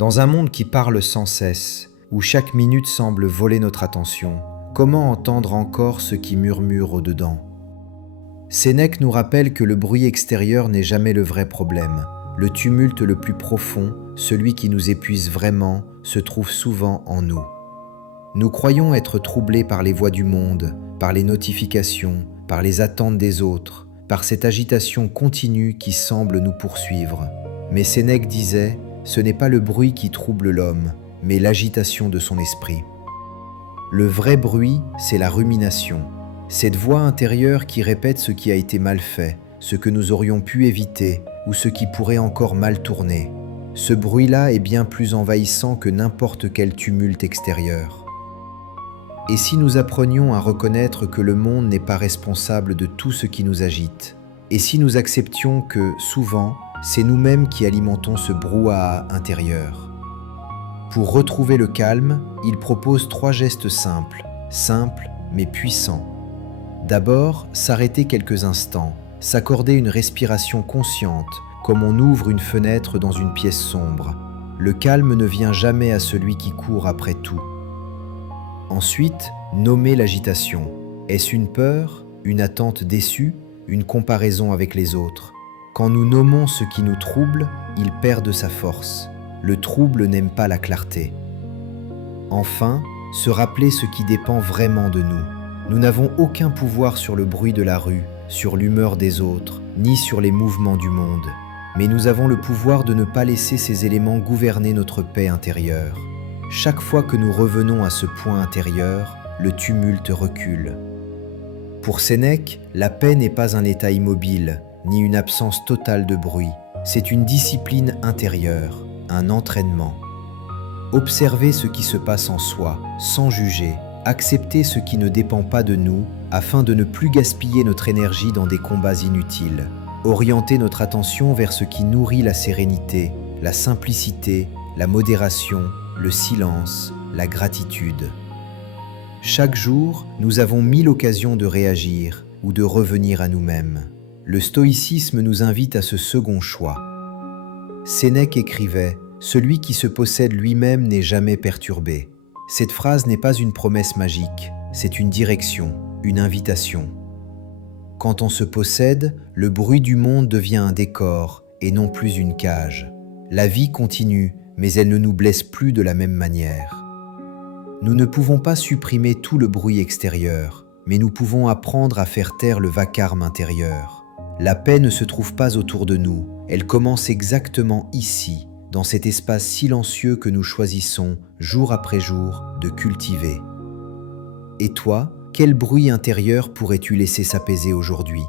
Dans un monde qui parle sans cesse, où chaque minute semble voler notre attention, comment entendre encore ce qui murmure au-dedans? Sénèque nous rappelle que le bruit extérieur n'est jamais le vrai problème. Le tumulte le plus profond, celui qui nous épuise vraiment, se trouve souvent en nous. Nous croyons être troublés par les voix du monde, par les notifications, par les attentes des autres, par cette agitation continue qui semble nous poursuivre. Mais Sénèque disait, ce n'est pas le bruit qui trouble l'homme, mais l'agitation de son esprit. Le vrai bruit, c'est la rumination, cette voix intérieure qui répète ce qui a été mal fait, ce que nous aurions pu éviter ou ce qui pourrait encore mal tourner. Ce bruit-là est bien plus envahissant que n'importe quel tumulte extérieur. Et si nous apprenions à reconnaître que le monde n'est pas responsable de tout ce qui nous agite? Et si nous acceptions que, souvent, c'est nous-mêmes qui alimentons ce brouhaha intérieur? Pour retrouver le calme, il propose 3 gestes simples mais puissants. D'abord, s'arrêter quelques instants, s'accorder une respiration consciente, comme on ouvre une fenêtre dans une pièce sombre. Le calme ne vient jamais à celui qui court après tout. Ensuite, nommer l'agitation. Est-ce une peur, une attente déçue, une comparaison avec les autres? Quand nous nommons ce qui nous trouble, il perd de sa force. Le trouble n'aime pas la clarté. Enfin, se rappeler ce qui dépend vraiment de nous. Nous n'avons aucun pouvoir sur le bruit de la rue, sur l'humeur des autres, ni sur les mouvements du monde. Mais nous avons le pouvoir de ne pas laisser ces éléments gouverner notre paix intérieure. Chaque fois que nous revenons à ce point intérieur, le tumulte recule. Pour Sénèque, la paix n'est pas un état immobile, ni une absence totale de bruit. C'est une discipline intérieure, un entraînement. Observer ce qui se passe en soi, sans juger, accepter ce qui ne dépend pas de nous, afin de ne plus gaspiller notre énergie dans des combats inutiles. Orienter notre attention vers ce qui nourrit la sérénité, la simplicité, la modération, le silence, la gratitude. Chaque jour, nous avons 1000 occasions de réagir ou de revenir à nous-mêmes. Le stoïcisme nous invite à ce second choix. Sénèque écrivait « Celui qui se possède lui-même n'est jamais perturbé ». Cette phrase n'est pas une promesse magique, c'est une direction, une invitation. Quand on se possède, le bruit du monde devient un décor et non plus une cage. La vie continue, mais elle ne nous blesse plus de la même manière. Nous ne pouvons pas supprimer tout le bruit extérieur, mais nous pouvons apprendre à faire taire le vacarme intérieur. La paix ne se trouve pas autour de nous, elle commence exactement ici, dans cet espace silencieux que nous choisissons, jour après jour, de cultiver. Et toi, quel bruit intérieur pourrais-tu laisser s'apaiser aujourd'hui ?